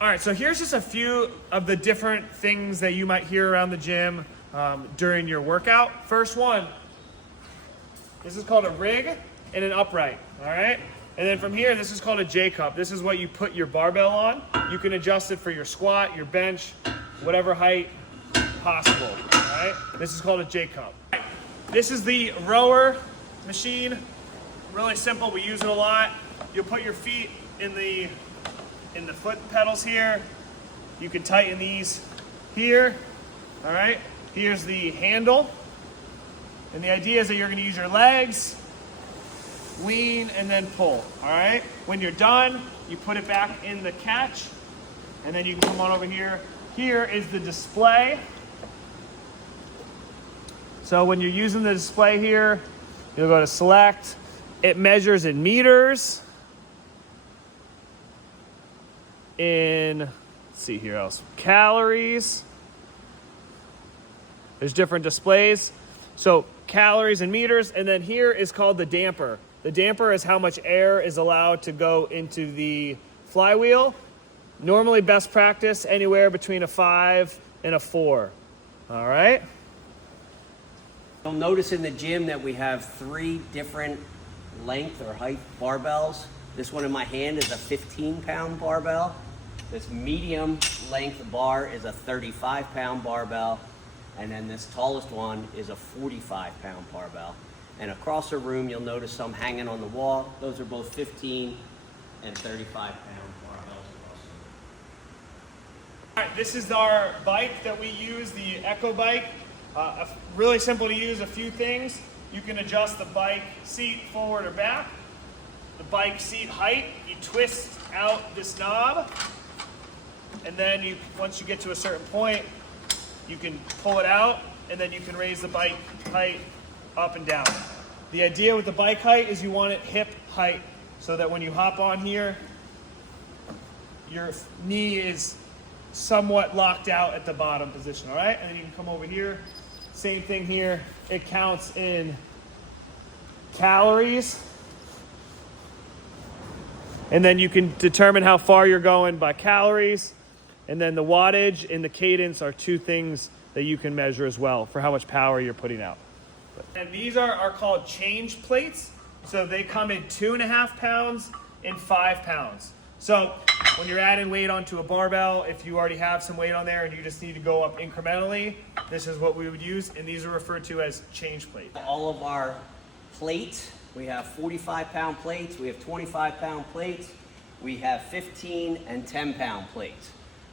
All right, so here's just a few of the different things that you might hear around the gym during your workout. First one, this is called a rig and an upright, all right? And then from here, this is called a J-cup. This is what you put your barbell on. You can adjust it for your squat, your bench, whatever height possible, all right? This is called a J-cup. This is the rower machine. Really simple, we use it a lot. You'll put your feet in the foot pedals here. You can tighten these here, all right? Here's the handle. And the idea is that you're gonna use your legs, lean, and then pull, all right? When you're done, you put it back in the catch, and then you can come on over here. Here is the display. So when you're using the display here, you'll go to select. It measures in meters. Let's see here else, calories. There's different displays. So calories and meters, and then here is called the damper. The damper is how much air is allowed to go into the flywheel. Normally best practice anywhere between a 5 and a 4. All right? You'll notice in the gym that we have 3 different length or height barbells. This one in my hand is a 15-pound barbell. This medium length bar is a 35-pound barbell. And then this tallest one is a 45-pound barbell. And across the room, you'll notice some hanging on the wall. Those are both 15 and 35-pound barbells across the room. All right, this is our bike that we use, the Echo bike. Really simple to use, a few things. You can adjust the bike seat forward or back. The bike seat height, you twist out this knob. And then once you get to a certain point, you can pull it out, and then you can raise the bike height up and down. The idea with the bike height is you want it hip height, so that when you hop on here, your knee is somewhat locked out at the bottom position, all right? And then you can come over here, same thing here. It counts in calories. And then you can determine how far you're going by calories. And then the wattage and the cadence are 2 things that you can measure as well for how much power you're putting out. And these are called change plates. So they come in 2.5 pounds and 5 pounds. So when you're adding weight onto a barbell, if you already have some weight on there and you just need to go up incrementally, this is what we would use. And these are referred to as change plates. All of our plates, we have 45-pound plates, we have 25-pound plates, we have 15 and 10-pound plates.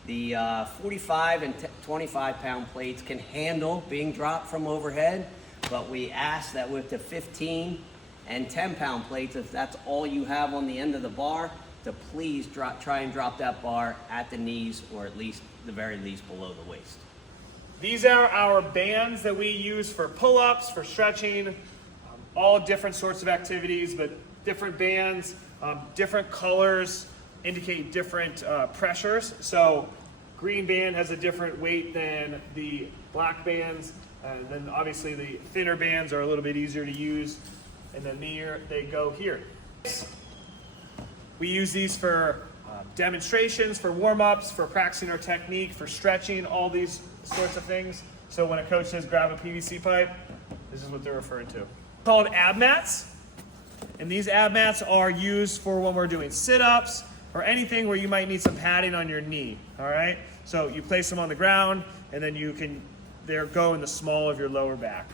The 45 and 25-pound plates can handle being dropped from overhead, but we ask that with the 15 and 10-pound plates, if that's all you have on the end of the bar, to please try and drop that bar at the knees, or at least, the very least, below the waist. These are our bands that we use for pull-ups, for stretching, all different sorts of activities, but different bands, different colors, indicate different pressures. So green band has a different weight than the black bands. And then obviously the thinner bands are a little bit easier to use. And then here they go here. We use these for demonstrations, for warm-ups, for practicing our technique, for stretching, all these sorts of things. So when a coach says grab a PVC pipe, this is what they're referring to. It's called ab mats. And these ab mats are used for when we're doing sit-ups, or anything where you might need some padding on your knee, all right? So you place them on the ground, and then they'll go in the small of your lower back.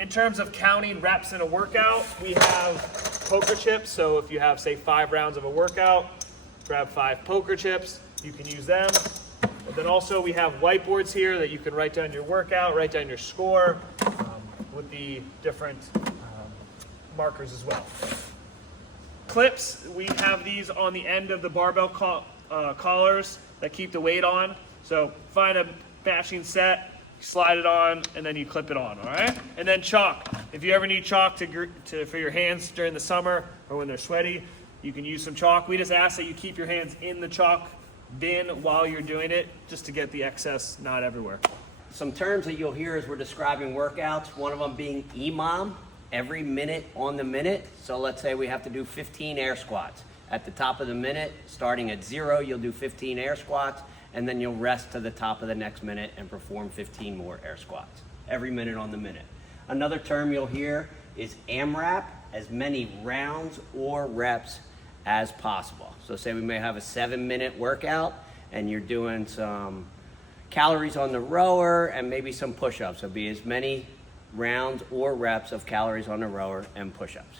In terms of counting reps in a workout, we have poker chips. So if you have, say, 5 rounds of a workout, grab 5 poker chips, you can use them. And then also we have whiteboards here that you can write down your workout, write down your score with the different markers as well. Clips, we have these on the end of the barbell collars that keep the weight on. So find a matching set, slide it on, and then you clip it on, all right? And then chalk. If you ever need chalk for your hands during the summer or when they're sweaty, you can use some chalk. We just ask that you keep your hands in the chalk bin while you're doing it, just to get the excess not everywhere. Some terms that you'll hear as we're describing workouts, one of them being EMOM, every minute on the minute. So let's say we have to do 15 air squats. At the top of the minute, starting at 0, you'll do 15 air squats, and then you'll rest to the top of the next minute and perform 15 more air squats every minute on the minute. Another term you'll hear is AMRAP, as many rounds or reps as possible. So say we may have a 7-minute workout and you're doing some calories on the rower and maybe some push-ups. So be as many rounds or reps of calories on the rower and push-ups.